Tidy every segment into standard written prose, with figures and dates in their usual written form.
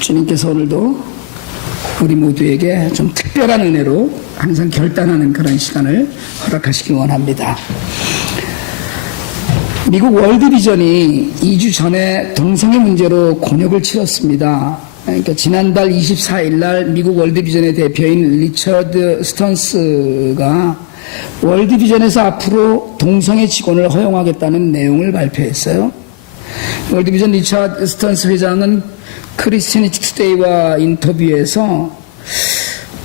주님께서 오늘도 우리 모두에게 좀 특별한 은혜로 항상 결단하는 그런 시간을 허락하시기 원합니다. 미국 월드비전이 2주 전에 동성애 문제로 곤욕을 치렀습니다. 그러니까 지난달 24일 날 미국 월드비전의 대표인 리처드 스턴스가 월드비전에서 앞으로 동성애 직원을 허용하겠다는 내용을 발표했어요. 월드비전 리처드 스턴스 회장은 크리스티애니티 투데이와 인터뷰에서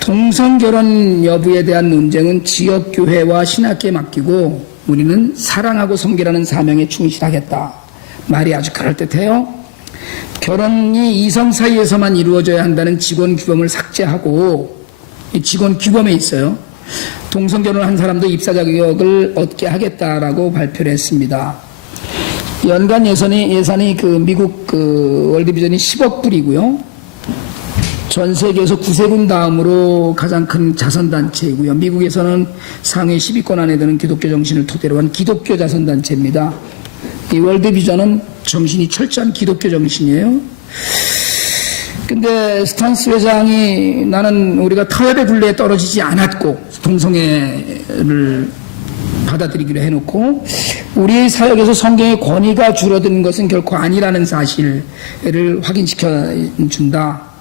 동성결혼 여부에 대한 논쟁은 지역교회와 신학계에 맡기고 우리는 사랑하고 섬기라는 사명에 충실하겠다. 말이 아주 그럴듯해요. 결혼이 이성 사이에서만 이루어져야 한다는 직원 규범을 삭제하고, 이 직원 규범에 있어요. 동성결혼을 한 사람도 입사 자격을 얻게 하겠다라고 발표를 했습니다. 연간 예산이 미국 월드비전이 10억 불이고요. 전 세계에서 구세군 다음으로 가장 큰 자선단체이고요. 미국에서는 상위 10위권 안에 드는 기독교 정신을 토대로 한 기독교 자선단체입니다. 이 월드비전은 정신이 철저한 기독교 정신이에요. 근데 스탄스 회장이 나는 우리가 타협의 굴레에 떨어지지 않았고 동성애를 받아들이기로 해놓고 우리의 사역에서 성경의 권위가 줄어드는 것은 결코 아니라는 사실을 확인시켜준다.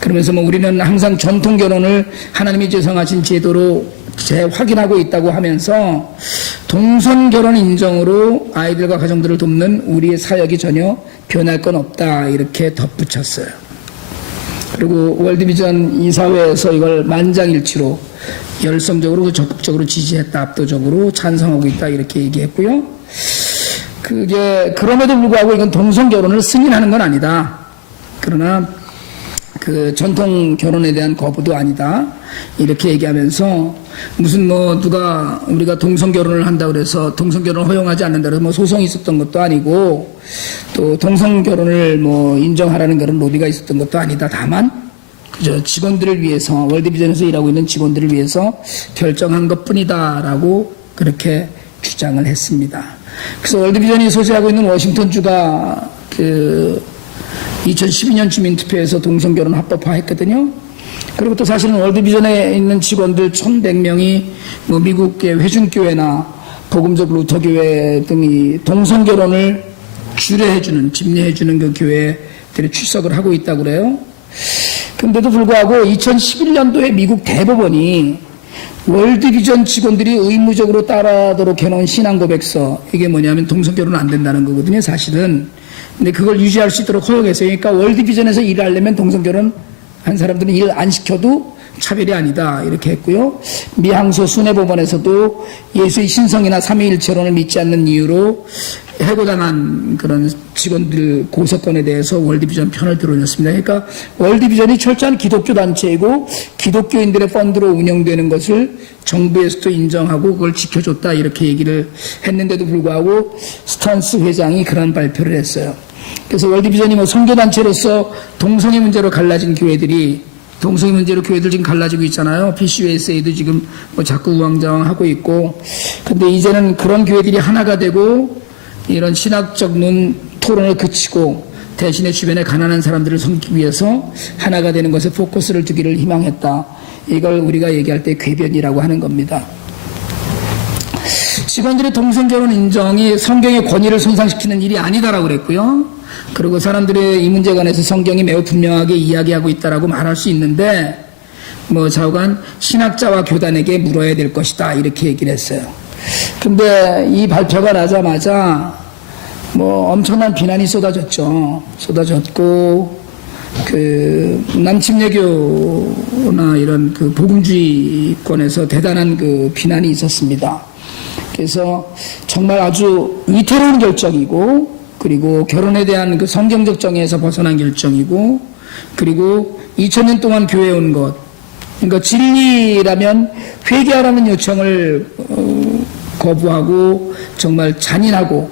그러면서 우리는 항상 전통 결혼을 하나님이 제정하신 제도로 재확인하고 있다고 하면서 동성 결혼 인정으로 아이들과 가정들을 돕는 우리의 사역이 전혀 변할 건 없다 이렇게 덧붙였어요. 그리고 월드비전 이사회에서 이걸 만장일치로 열성적으로 적극적으로 지지했다, 압도적으로 찬성하고 있다 이렇게 얘기했고요. 그럼에도 불구하고 이건 동성 결혼을 승인하는 건 아니다. 그러나 전통 결혼에 대한 거부도 아니다. 이렇게 얘기하면서 무슨 우리가 동성 결혼을 한다 그래서 동성 결혼을 허용하지 않는다 그래서 소송이 있었던 것도 아니고 또 동성 결혼을 인정하라는 그런 로비가 있었던 것도 아니다. 다만 그저 직원들을 위해서 월드비전에서 일하고 있는 직원들을 위해서 결정한 것뿐이다라고 그렇게 주장을 했습니다. 그래서 월드비전이 소재하고 있는 워싱턴주가 2012년 주민투표에서 동성결혼 합법화했거든요. 그리고 또 사실은 월드비전에 있는 직원들 1,100명이 미국의 회중교회나 복음적 루터교회 등이 동성결혼을 주례해주는, 집례해주는 그 교회들에 출석을 하고 있다고 그래요. 그런데도 불구하고 2011년도에 미국 대법원이 월드비전 직원들이 의무적으로 따라하도록 해놓은 신앙고백서, 이게 뭐냐면 동성결혼은 안 된다는 거거든요, 사실은. 근데 그걸 유지할 수 있도록 허용했어요. 그러니까 월드비전에서 일하려면 동성결혼 한 사람들은 일 안 시켜도 차별이 아니다 이렇게 했고요. 미항소 순회법원에서도 예수의 신성이나 삼위일체론을 믿지 않는 이유로 해고당한 그런 직원들 고소건에 대해서 월드비전 편을 들어줬습니다. 그러니까 월드비전이 철저한 기독교 단체이고 기독교인들의 펀드로 운영되는 것을 정부에서도 인정하고 그걸 지켜줬다 이렇게 얘기를 했는데도 불구하고 스탄스 회장이 그런 발표를 했어요. 그래서 월드비전이 선교단체로서 동성애 문제로 갈라진 교회들이 동성애 문제로 교회들 지금 갈라지고 있잖아요. PCUSA도 지금 자꾸 우왕좌왕하고 있고, 근데 이제는 그런 교회들이 하나가 되고 이런 신학적 토론을 그치고 대신에 주변에 가난한 사람들을 섬기기 위해서 하나가 되는 것에 포커스를 두기를 희망했다. 이걸 우리가 얘기할 때 궤변이라고 하는 겁니다. 직원들의 동성결혼 인정이 성경의 권위를 손상시키는 일이 아니다라고 그랬고요. 그리고 사람들의 이 문제에 관해서 성경이 매우 분명하게 이야기하고 있다라고 말할 수 있는데 좌우간 신학자와 교단에게 물어야 될 것이다 이렇게 얘기를 했어요. 근데 이 발표가 나자마자 엄청난 비난이 쏟아졌죠. 쏟아졌고 남침례교나 이런 복음주의권에서 대단한 비난이 있었습니다. 그래서 정말 아주 위태로운 결정이고, 그리고 결혼에 대한 성경적 정의에서 벗어난 결정이고, 그리고 2000년 동안 교회에 온 것, 그러니까 진리라면 회개하라는 요청을 거부하고 정말 잔인하고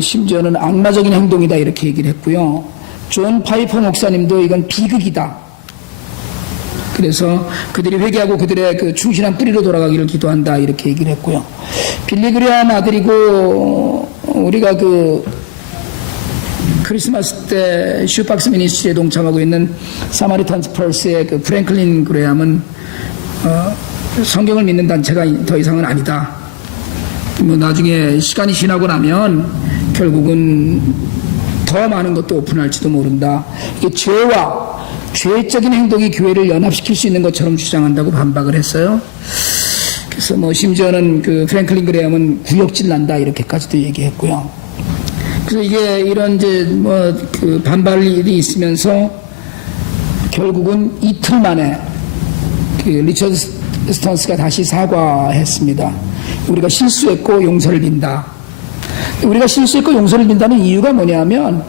심지어는 악마적인 행동이다 이렇게 얘기를 했고요. 존 파이퍼 목사님도 이건 비극이다. 그래서 그들이 회개하고 그들의 충실한 뿌리로 돌아가기를 기도한다 이렇게 얘기를 했고요. 빌리 그레함 아들이고 우리가 크리스마스 때 슈박스 미니스트리에 동참하고 있는 사마리탄스 펄스의 그 프랭클린 그레함은 성경을 믿는 단체가 더 이상은 아니다. 뭐 나중에 시간이 지나고 나면 결국은 더 많은 것도 오픈할지도 모른다. 이게 죄와 죄적인 행동이 교회를 연합시킬 수 있는 것처럼 주장한다고 반박을 했어요. 그래서 뭐 심지어는 그 프랭클린 그레함은 구역질 난다 이렇게까지도 얘기했고요. 그래서 이게 이런 이제 뭐 그 반발이 있으면서 결국은 이틀 만에 그 리처드 스턴스가 다시 사과했습니다. 우리가 실수했고 용서를 빈다. 우리가 실수했고 용서를 빈다는 이유가 뭐냐면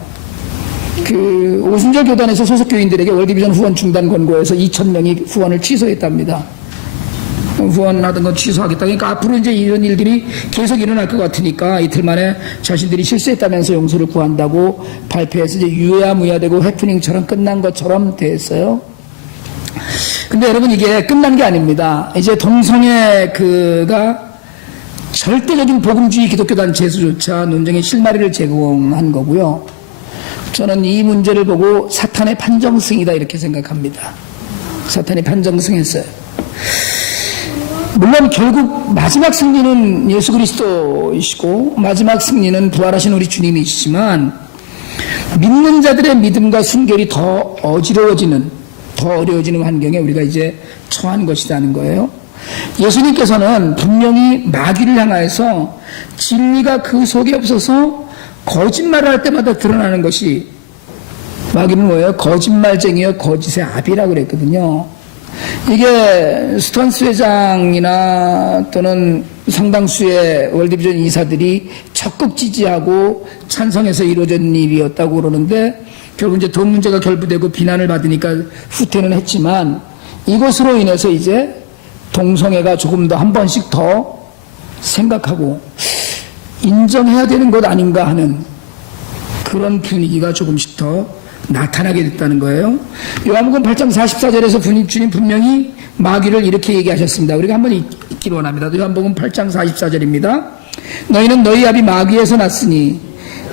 그 오순절 교단에서 소속 교인들에게 월드비전 후원 중단 권고해서 2,000명이 후원을 취소했답니다. 후원하던 건 취소하겠다. 그러니까 앞으로 이제 이런 일들이 계속 일어날 것 같으니까 이틀 만에 자신들이 실수했다면서 용서를 구한다고 발표해서 이제 유야무야되고 해프닝처럼 끝난 것처럼 됐어요. 근데 여러분 이게 끝난 게 아닙니다. 이제 동성애 그가 절대적인 복음주의 기독교 단체에서조차 논쟁의 실마리를 제공한 거고요. 저는 이 문제를 보고 사탄의 판정승이다 이렇게 생각합니다. 사탄이 판정승했어요. 물론 결국 마지막 승리는 예수 그리스도이시고 마지막 승리는 부활하신 우리 주님이시지만 믿는 자들의 믿음과 순결이 더 어려워지는 환경에 우리가 이제 처한 것이라는 거예요. 예수님께서는 분명히 마귀를 향하여서 진리가 그 속에 없어서 거짓말을 할 때마다 드러나는 것이 마귀는 뭐예요? 거짓말쟁이여 거짓의 압이라고 그랬거든요. 이게 스턴스 회장이나 또는 상당수의 월드비전 이사들이 적극 지지하고 찬성해서 이루어진 일이었다고 그러는데 결국 이제 돈 문제가 결부되고 비난을 받으니까 후퇴는 했지만 이것으로 인해서 이제 동성애가 조금 더 한 번씩 더 생각하고 인정해야 되는 것 아닌가 하는 그런 분위기가 조금씩 더 나타나게 됐다는 거예요. 요한복음 8장 44절에서 주님 분명히 마귀를 이렇게 얘기하셨습니다. 우리가 한번 읽기를 원합니다. 요한복음 8장 44절입니다. 너희는 너희 아비 마귀에서 났으니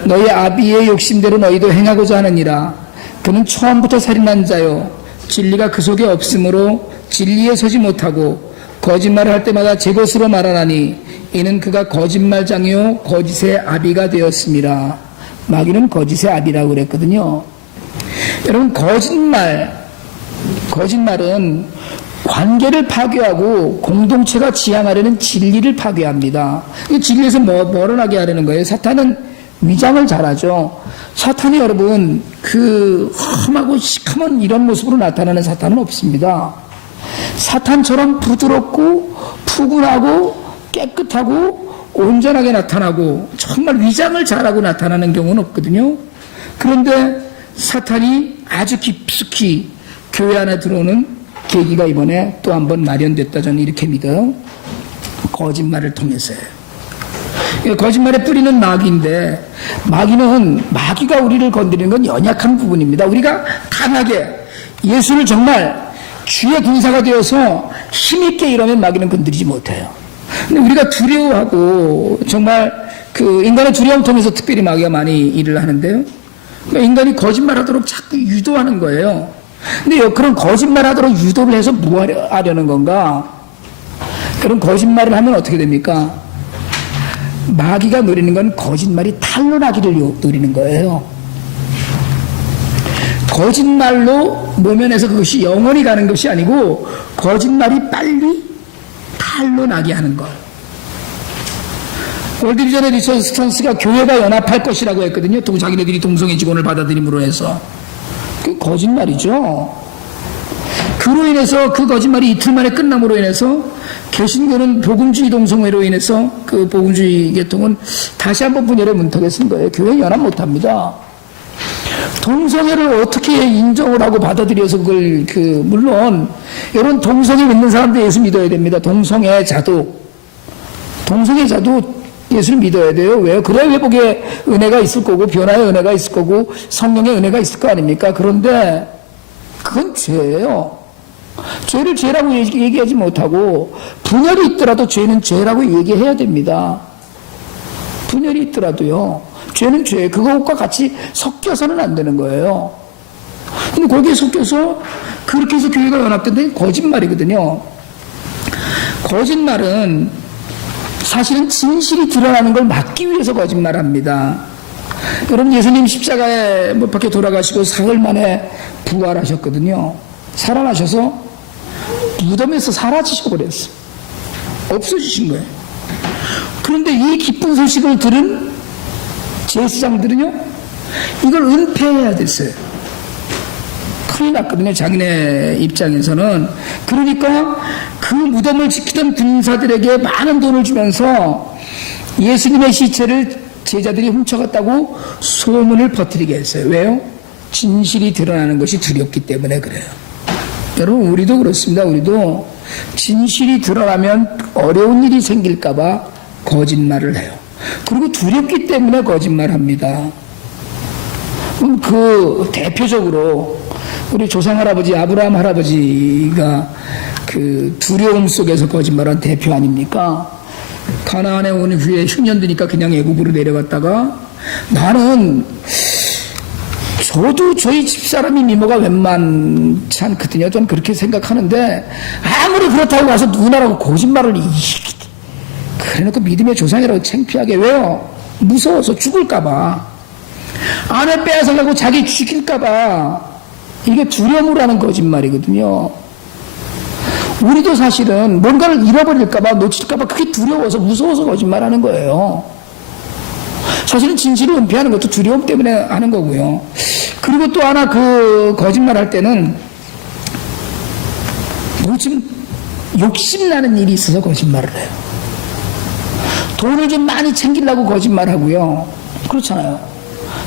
너희 아비의 욕심대로 너희도 행하고자 하느니라. 그는 처음부터 살인한 자요 진리가 그 속에 없으므로 진리에 서지 못하고 거짓말을 할 때마다 제 것으로 말하나니 이는 그가 거짓말장이요 거짓의 아비가 되었습니다. 마귀는 거짓의 아비라고 그랬거든요. 여러분 거짓말은 관계를 파괴하고 공동체가 지향하려는 진리를 파괴합니다. 이 진리에서 멀어나게 하려는 거예요. 사탄은 위장을 잘하죠. 사탄이 여러분 그 험하고 시커먼 이런 모습으로 나타나는 사탄은 없습니다. 사탄처럼 부드럽고 푸근하고 깨끗하고 온전하게 나타나고 정말 위장을 잘하고 나타나는 경우는 없거든요. 그런데 사탄이 아주 깊숙이 교회 안에 들어오는 계기가 이번에 또 한 번 마련됐다 저는 이렇게 믿어요. 거짓말을 통해서요. 거짓말의 뿌리는 마귀인데 마귀가 우리를 건드리는 건 연약한 부분입니다. 우리가 강하게 예수를 정말 주의 군사가 되어서 힘있게 이러면 마귀는 건드리지 못해요. 근데 우리가 두려워하고 정말 그 인간의 두려움 통해서 특별히 마귀가 많이 일을 하는데요. 그러니까 인간이 거짓말하도록 자꾸 유도하는 거예요. 근데 그런 거짓말하도록 유도를 해서 뭐 하려는 건가? 그런 거짓말을 하면 어떻게 됩니까? 마귀가 노리는 건 거짓말이 탄로나기를 노리는 거예요. 거짓말로 모면에서 그것이 영원히 가는 것이 아니고 거짓말이 빨리 탄로나게 하는 것. 월드비전의 리처드 스턴스가 교회가 연합할 것이라고 했거든요. 또 자기네들이 동성애 직원을 받아들임으로 해서. 그 거짓말이죠. 그로 인해서 그 거짓말이 이틀 만에 끝남으로 인해서 개신교는 복음주의 동성애로 인해서 그 복음주의 계통은 다시 한번 분열의 문턱에 쓴 거예요. 교회 연합 못합니다. 동성애를 어떻게 인정을 하고 받아들여서 그걸 물론 이런 동성애 믿는 사람들 예수 믿어야 됩니다. 동성애자도 예수를 믿어야 돼요. 왜요? 그래야 회복의 은혜가 있을 거고 변화의 은혜가 있을 거고 성령의 은혜가 있을 거 아닙니까? 그런데 그건 죄예요. 죄를 죄라고 얘기하지 못하고 분열이 있더라도 죄는 죄라고 얘기해야 됩니다. 분열이 있더라도요. 죄는 죄. 그것과 같이 섞여서는 안 되는 거예요. 근데 거기에 섞여서 그렇게 해서 교회가 연합된다는 거짓말이거든요. 거짓말은 사실은 진실이 드러나는 걸 막기 위해서 거짓말합니다. 여러분, 예수님 십자가에 못 박혀 돌아가시고 사흘 만에 부활하셨거든요. 살아나셔서 무덤에서 사라지셔버렸어요. 없어지신 거예요. 그런데 이 기쁜 소식을 들은 제사장들은요, 이걸 은폐해야 됐어요. 큰일 났거든요, 자기네 입장에서는. 그러니까 그 무덤을 지키던 군사들에게 많은 돈을 주면서 예수님의 시체를 제자들이 훔쳐갔다고 소문을 퍼뜨리게 했어요. 왜요? 진실이 드러나는 것이 두렵기 때문에 그래요. 여러분, 우리도 그렇습니다. 우리도 진실이 드러나면 어려운 일이 생길까봐 거짓말을 해요. 그리고 두렵기 때문에 거짓말합니다. 그 대표적으로 우리 조상할아버지 아브라함 할아버지가 그 두려움 속에서 거짓말한 대표 아닙니까? 가나안에 온 후에 흉년 드니까 그냥 애굽으로 내려갔다가, 나는 저도 저희 집사람이 미모가 웬만치 않거든요. 좀 그렇게 생각하는데 아무리 그렇다고 와서 누나라고 거짓말을 그래놓고 믿음의 조상이라고 창피하게. 왜요? 무서워서 죽을까봐, 아내 빼앗으려고 자기 죽일까봐. 이게 두려움으로 하는 거짓말이거든요. 우리도 사실은 뭔가를 잃어버릴까봐, 놓칠까봐 그게 두려워서, 무서워서 거짓말하는 거예요. 사실은 진실을 은폐하는 것도 두려움 때문에 하는 거고요. 그리고 또 하나, 그 거짓말할 때는 요즘 욕심나는 일이 있어서 거짓말을 해요. 돈을 좀 많이 챙기려고 거짓말하고요. 그렇잖아요.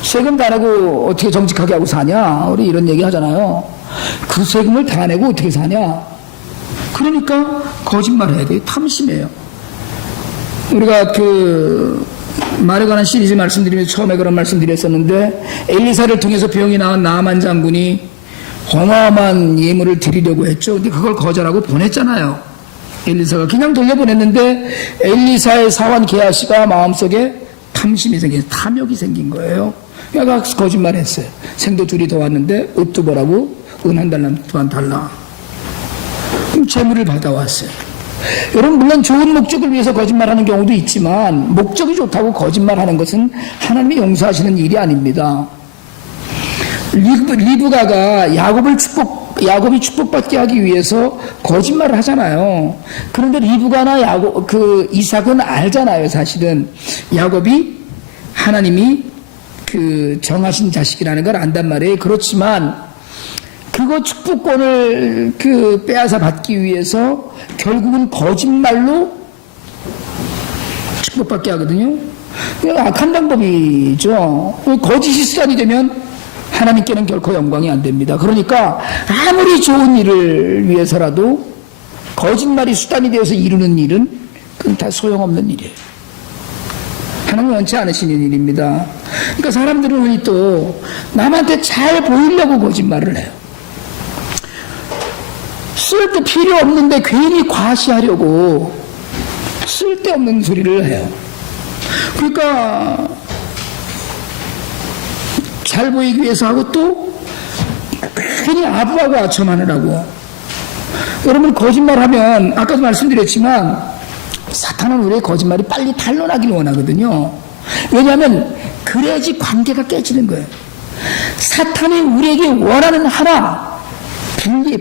세금 다 내고 어떻게 정직하게 하고 사냐, 우리 이런 얘기 하잖아요. 그 세금을 다 내고 어떻게 사냐. 그러니까 거짓말해야 돼요. 탐심이에요. 우리가 그 말에 관한 시리즈 말씀드리면서 처음에 그런 말씀 드렸었는데, 엘리사를 통해서 병이 나은 나아만 장군이 어마어마한 예물을 드리려고 했죠. 근데 그걸 거절하고 보냈잖아요. 엘리사가 그냥 돌려보냈는데, 엘리사의 사환 게하시가 마음속에 탐심이 생긴, 탐욕이 생긴 거예요. 그러니까 거짓말했어요. 생도 둘이 더 왔는데 옷도 보라고 은 한 달만 달라. 그럼 재물을 받아왔어요. 여러분, 물론 좋은 목적을 위해서 거짓말하는 경우도 있지만, 목적이 좋다고 거짓말하는 것은 하나님이 용서하시는 일이 아닙니다. 리브가가 야곱이 축복받게 하기 위해서 거짓말을 하잖아요. 그런데 리브가나 이삭은 알잖아요. 사실은 야곱이 하나님이 그 정하신 자식이라는 걸 안단 말이에요. 그렇지만 그거 축복권을 빼앗아 받기 위해서 결국은 거짓말로 축복받게 하거든요. 악한 방법이죠. 거짓이 습관이 되면 하나님께는 결코 영광이 안 됩니다. 그러니까 아무리 좋은 일을 위해서라도 거짓말이 수단이 되어서 이루는 일은 그건 다 소용없는 일이에요. 하나님 원치 않으시는 일입니다. 그러니까 사람들은 우리 또 남한테 잘 보이려고 거짓말을 해요. 쓸 때 필요 없는데 괜히 과시하려고 쓸데없는 소리를 해요. 그러니까 잘 보이기 위해서 하고, 또 괜히 아부하고 아첨하느라고. 여러분, 거짓말하면 아까도 말씀드렸지만 사탄은 우리의 거짓말이 빨리 탄로나기를 원하거든요. 왜냐하면 그래야지 관계가 깨지는 거예요. 사탄이 우리에게 원하는 하나,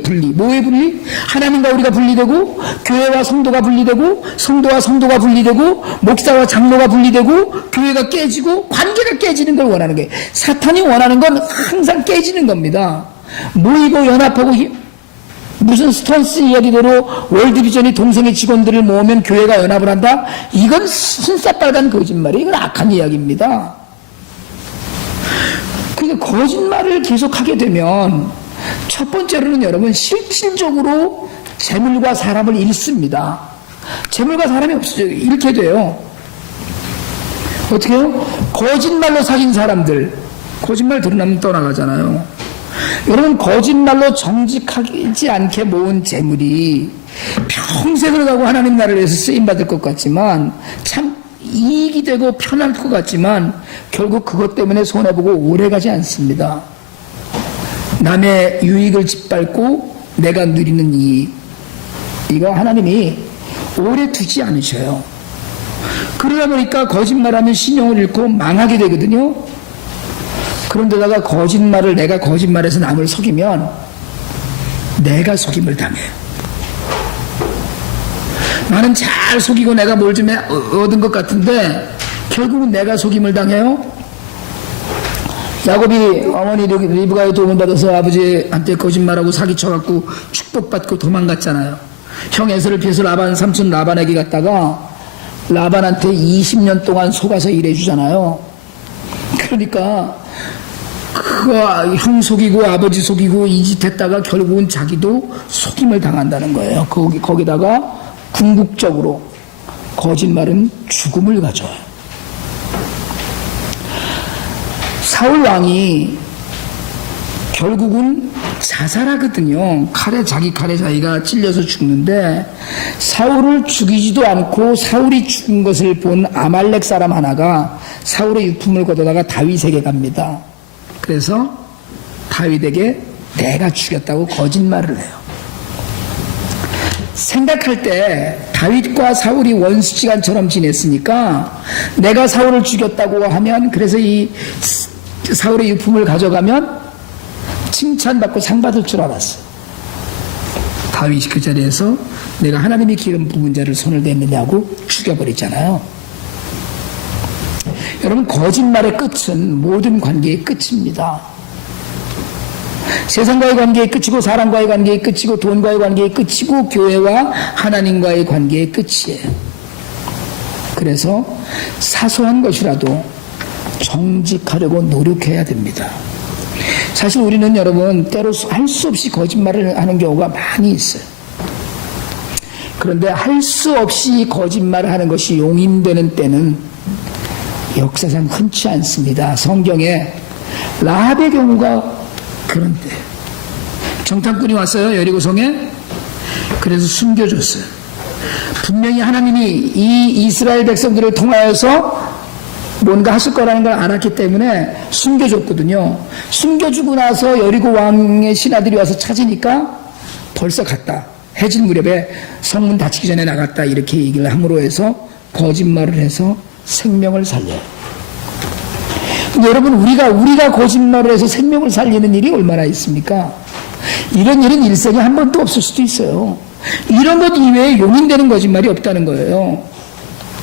분리. 뭐의 분리? 하나님과 우리가 분리되고, 교회와 성도가 분리되고, 성도와 성도가 분리되고, 목사와 장로가 분리되고, 교회가 깨지고, 관계가 깨지는 걸 원하는 거예요. 사탄이 원하는 건 항상 깨지는 겁니다. 모이고 연합하고, 무슨 스톤스 이야기대로 월드비전이 동성애 직원들을 모으면 교회가 연합을 한다? 이건 순싸빨간 거짓말이에요. 이건 악한 이야기입니다. 그러니까 거짓말을 계속하게 되면 첫 번째로는 여러분, 실질적으로 재물과 사람을 잃습니다. 재물과 사람이 없어져요. 잃게 돼요. 어떻게 해요? 거짓말로 사귄 사람들, 거짓말 드러나면 떠나가잖아요. 여러분, 거짓말로 정직하지 않게 모은 재물이 평생을 가고 하나님 나라를 위해서 쓰임받을 것 같지만 참 이익이 되고 편할 것 같지만 결국 그것 때문에 손해보고 오래가지 않습니다. 남의 유익을 짓밟고 내가 누리는 이익, 이거 하나님이 오래 두지 않으셔요. 그러다 보니까 거짓말하면 신용을 잃고 망하게 되거든요. 그런데다가 내가 거짓말해서 남을 속이면 내가 속임을 당해요. 나는 잘 속이고 내가 뭘 좀 얻은 것 같은데 결국은 내가 속임을 당해요. 야곱이 어머니 리브가의 도움을 받아서 아버지한테 거짓말하고 사기쳐갖고 축복받고 도망갔잖아요. 형 에서를 피해서 삼촌 라반에게 갔다가 라반한테 20년 동안 속아서 일해주잖아요. 그러니까 그거 형 속이고 아버지 속이고 이 짓 했다가 결국은 자기도 속임을 당한다는 거예요. 거기다가 궁극적으로 거짓말은 죽음을 가져와요. 사울 왕이 결국은 자살하거든요. 자기 칼에 자기가 찔려서 죽는데 사울을 죽이지도 않고 사울이 죽은 것을 본 아말렉 사람 하나가 사울의 유품을 걷어다가 다윗에게 갑니다. 그래서 다윗에게 내가 죽였다고 거짓말을 해요. 생각할 때 다윗과 사울이 원수지간처럼 지냈으니까 내가 사울을 죽였다고 하면 그래서 이 사울의 유품을 가져가면 칭찬받고 상 받을 줄 알았어. 다윗이 그 자리에서 내가 하나님이 기름 부은 자를 손을 댔느냐고 죽여버리잖아요. 여러분, 거짓말의 끝은 모든 관계의 끝입니다. 세상과의 관계의 끝이고 사람과의 관계의 끝이고 돈과의 관계의 끝이고 교회와 하나님과의 관계의 끝이에요. 그래서 사소한 것이라도 정직하려고 노력해야 됩니다. 사실 우리는 여러분 때로 할 수 없이 거짓말을 하는 경우가 많이 있어요. 그런데 할 수 없이 거짓말을 하는 것이 용인되는 때는 역사상 흔치 않습니다. 성경에 라합의 경우가 그런 때 정탐꾼이 왔어요. 여리고성에. 그래서 숨겨줬어요. 분명히 하나님이 이 이스라엘 백성들을 통하여서 뭔가 하실 거라는 걸 알았기 때문에 숨겨줬거든요. 숨겨주고 나서 여리고 왕의 신하들이 와서 찾으니까 벌써 갔다. 해질 무렵에 성문 닫히기 전에 나갔다. 이렇게 얘기를 함으로 해서 거짓말을 해서 생명을 살려요. 근데 여러분, 우리가 거짓말을 해서 생명을 살리는 일이 얼마나 있습니까? 이런 일은 일생에 한 번도 없을 수도 있어요. 이런 것 이외에 용인되는 거짓말이 없다는 거예요.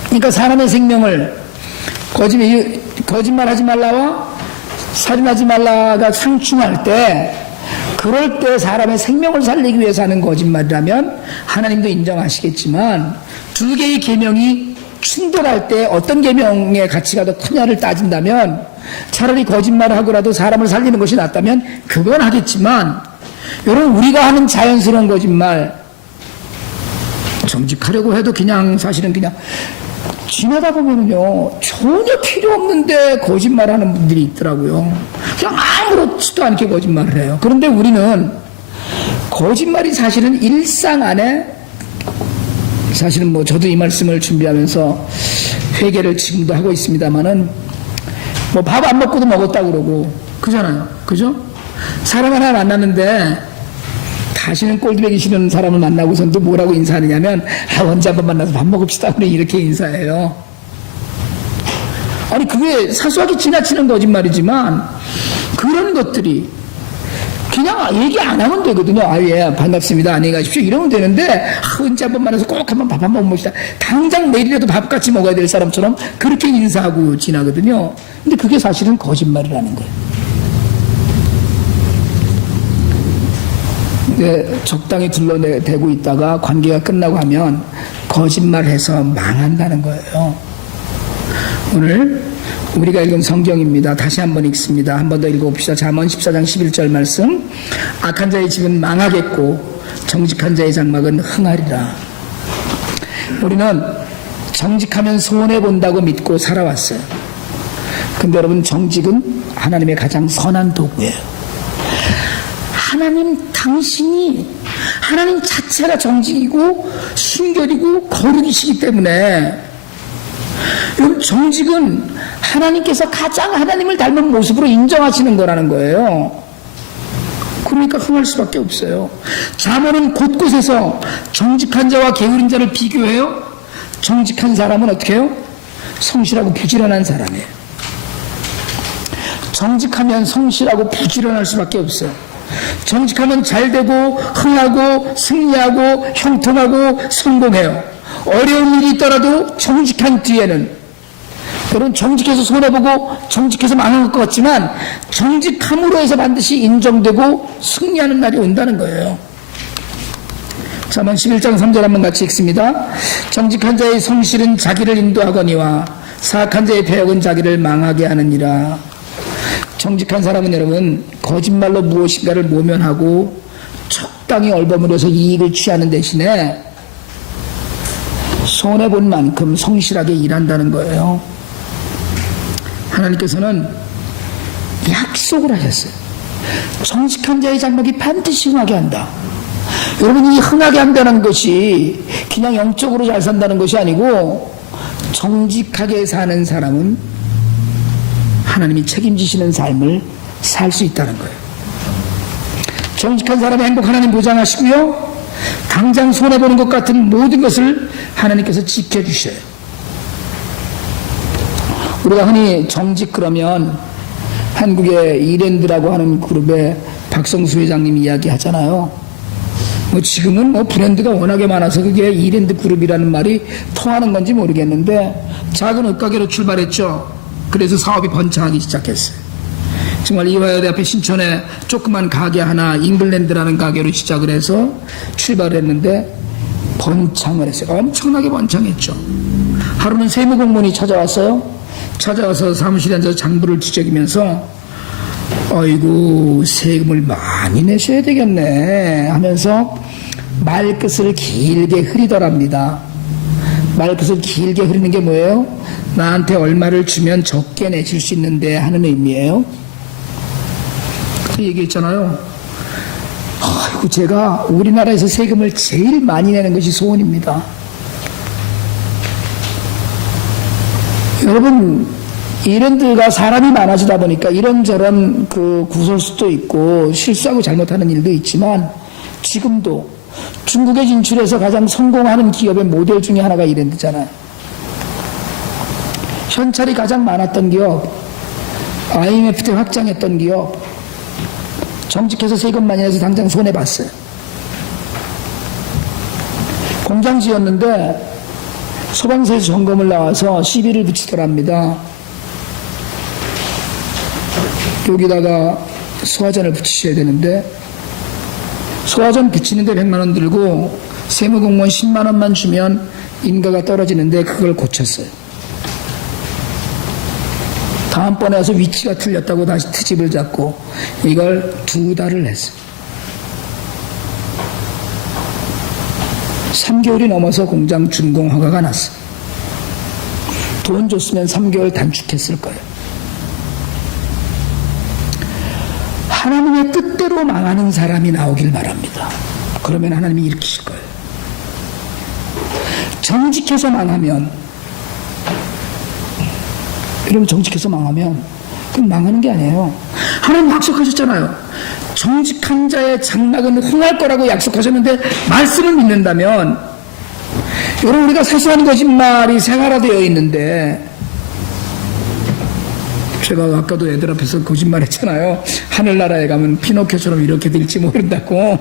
그러니까 사람의 생명을 거짓말하지 말라와 살인하지 말라가 상충할 때, 그럴 때 사람의 생명을 살리기 위해서 하는 거짓말이라면 하나님도 인정하시겠지만, 두 개의 계명이 충돌할 때 어떤 계명의 가치가 더 크냐를 따진다면 차라리 거짓말을 하고라도 사람을 살리는 것이 낫다면 그건 하겠지만, 여러분, 우리가 하는 자연스러운 거짓말, 정직하려고 해도 사실은 그냥 지나다 보면은요, 전혀 필요 없는데 거짓말하는 분들이 있더라고요. 그냥 아무렇지도 않게 거짓말을 해요. 그런데 우리는 거짓말이 사실은 일상 안에, 사실은 저도 이 말씀을 준비하면서 회개를 지금도 하고 있습니다만은, 밥 안 먹고도 먹었다 그러고, 그잖아요. 그죠? 사람 하나 만났는데, 다시는 꼴드배기 싫은 사람을 만나고선도 뭐라고 인사하느냐면, 언제 한번 만나서 밥 먹읍시다. 우리 이렇게 인사해요. 아니, 그게 사소하게 지나치는 거짓말이지만, 그런 것들이 그냥 얘기 안 하면 되거든요. 예, 반갑습니다. 안녕히 가십시오. 이러면 되는데, 언제 한번 만나서 꼭 한번 밥 한번 먹읍시다. 당장 내일이라도 밥 같이 먹어야 될 사람처럼 그렇게 인사하고 지나거든요. 근데 그게 사실은 거짓말이라는 거예요. 적당히 둘러대고 있다가 관계가 끝나고 하면 거짓말해서 망한다는 거예요. 오늘 우리가 읽은 성경입니다. 다시 한번 읽습니다. 한 번 더 읽어봅시다. 잠언 14장 11절 말씀. 악한 자의 집은 망하겠고 정직한 자의 장막은 흥하리라. 우리는 정직하면 손해본다고 믿고 살아왔어요. 근데 여러분, 정직은 하나님의 가장 선한 도구예요. 하나님 자체가 정직이고 순결이고 거룩이시기 때문에 여러분, 정직은 하나님께서 가장 하나님을 닮은 모습으로 인정하시는 거라는 거예요. 그러니까 흥할 수밖에 없어요. 잠언은 곳곳에서 정직한 자와 게으른 자를 비교해요. 정직한 사람은 어떻게 해요? 성실하고 부지런한 사람이에요. 정직하면 성실하고 부지런할 수밖에 없어요. 정직하면 잘되고 흥하고 승리하고 형통하고 성공해요. 어려운 일이 있더라도 정직한 뒤에는, 여러분, 정직해서 손해보고 정직해서 망한 것 같지만 정직함으로 해서 반드시 인정되고 승리하는 날이 온다는 거예요. 잠언 11장 3절 한번 같이 읽습니다. 정직한 자의 성실은 자기를 인도하거니와 사악한 자의 배역은 자기를 망하게 하느니라. 정직한 사람은 여러분, 거짓말로 무엇인가를 모면하고 적당히 얼버무려서 이익을 취하는 대신에 손해본 만큼 성실하게 일한다는 거예요. 하나님께서는 약속을 하셨어요. 정직한 자의 장막이 반드시 흥하게 한다. 여러분, 이 흥하게 한다는 것이 그냥 영적으로 잘 산다는 것이 아니고, 정직하게 사는 사람은 하나님이 책임지시는 삶을 살 수 있다는 거예요. 정직한 사람의 행복 하나님 보장하시고요, 당장 손해보는 것 같은 모든 것을 하나님께서 지켜주셔요. 우리가 흔히 정직 그러면 한국의 이랜드라고 하는 그룹의 박성수 회장님이 이야기하잖아요. 지금은 브랜드가 워낙에 많아서 그게 이랜드 그룹이라는 말이 통하는 건지 모르겠는데, 작은 옷가게로 출발했죠. 그래서 사업이 번창하기 시작했어요. 정말 이화여대 앞에 신촌에 조그만 가게 하나, 잉글랜드라는 가게로 시작을 해서 출발을 했는데 번창을 했어요. 엄청나게 번창했죠. 하루는 세무공무원이 찾아왔어요. 찾아와서 사무실에 앉아서 장부를 뒤적이면서 아이고, 세금을 많이 내셔야 되겠네 하면서 말끝을 길게 흐리더랍니다. 말끝을 길게 흐리는 게 뭐예요? 나한테 얼마를 주면 적게 내실 수 있는데 하는 의미예요. 그때 얘기했잖아요. 아이고, 제가 우리나라에서 세금을 제일 많이 내는 것이 소원입니다. 여러분, 이랜드가 사람이 많아지다 보니까 이런저런 구설수도 있고 실수하고 잘못하는 일도 있지만, 지금도 중국에 진출해서 가장 성공하는 기업의 모델 중에 하나가 이랜드잖아요. 현찰이 가장 많았던 기업, IMF 때 확장했던 기업, 정직해서 세금 많이 내서 당장 손해봤어요. 공장 지었는데 소방서에서 점검을 나와서 시비를 붙이더랍니다. 여기다가 소화전을 붙이셔야 되는데, 소화전 붙이는데 100만 원 들고 세무공무원 10만 원만 주면 인가가 떨어지는데 그걸 고쳤어요. 다음번에 와서 위치가 틀렸다고 다시 트집을 잡고 이걸 2달을 했어요. 3개월이 넘어서 공장 준공 허가가 났어요. 돈 줬으면 3개월 단축했을 거예요. 하나님의 뜻대로 망하는 사람이 나오길 바랍니다. 그러면 하나님이 일으키실 거예요. 정직해서 망하면, 여러분, 정직해서 망하면 그럼 망하는 게 아니에요. 하나님 약속하셨잖아요. 정직한 자의 장막은 흥할 거라고 약속하셨는데, 말씀을 믿는다면, 여러분, 우리가 사소한 거짓말이 생활화되어 있는데, 제가 아까도 애들 앞에서 거짓말 했잖아요. 하늘나라에 가면 피노키오처럼 이렇게 될지 모른다고.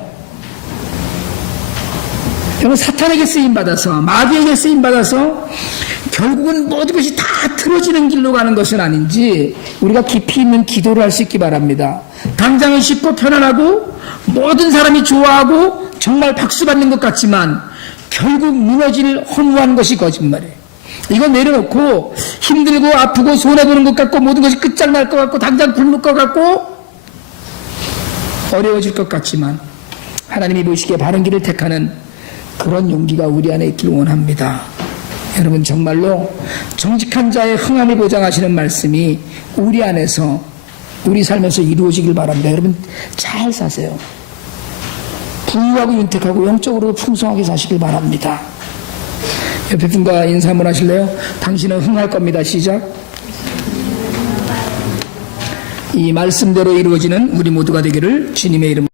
여러분, 사탄에게 쓰임받아서, 마귀에게 쓰임받아서 결국은 모든 것이 다 틀어지는 길로 가는 것은 아닌지 우리가 깊이 있는 기도를 할 수 있기 바랍니다. 당장은 쉽고 편안하고 모든 사람이 좋아하고 정말 박수받는 것 같지만 결국 무너질 허무한 것이 거짓말이에요. 이거 내려놓고 힘들고 아프고 손해보는 것 같고 모든 것이 끝장날 것 같고 당장 굶을 것 같고 어려워질 것 같지만 하나님이 보시기에 바른 길을 택하는 그런 용기가 우리 안에 있기를 원합니다. 여러분, 정말로 정직한 자의 흥함을 보장하시는 말씀이 우리 안에서 우리 삶에서 이루어지길 바랍니다. 여러분, 잘 사세요. 부유하고 윤택하고 영적으로 풍성하게 사시길 바랍니다. 옆에 분과 인사 한번 하실래요? 당신은 흥할 겁니다. 시작. 이 말씀대로 이루어지는 우리 모두가 되기를 주님의 이름으로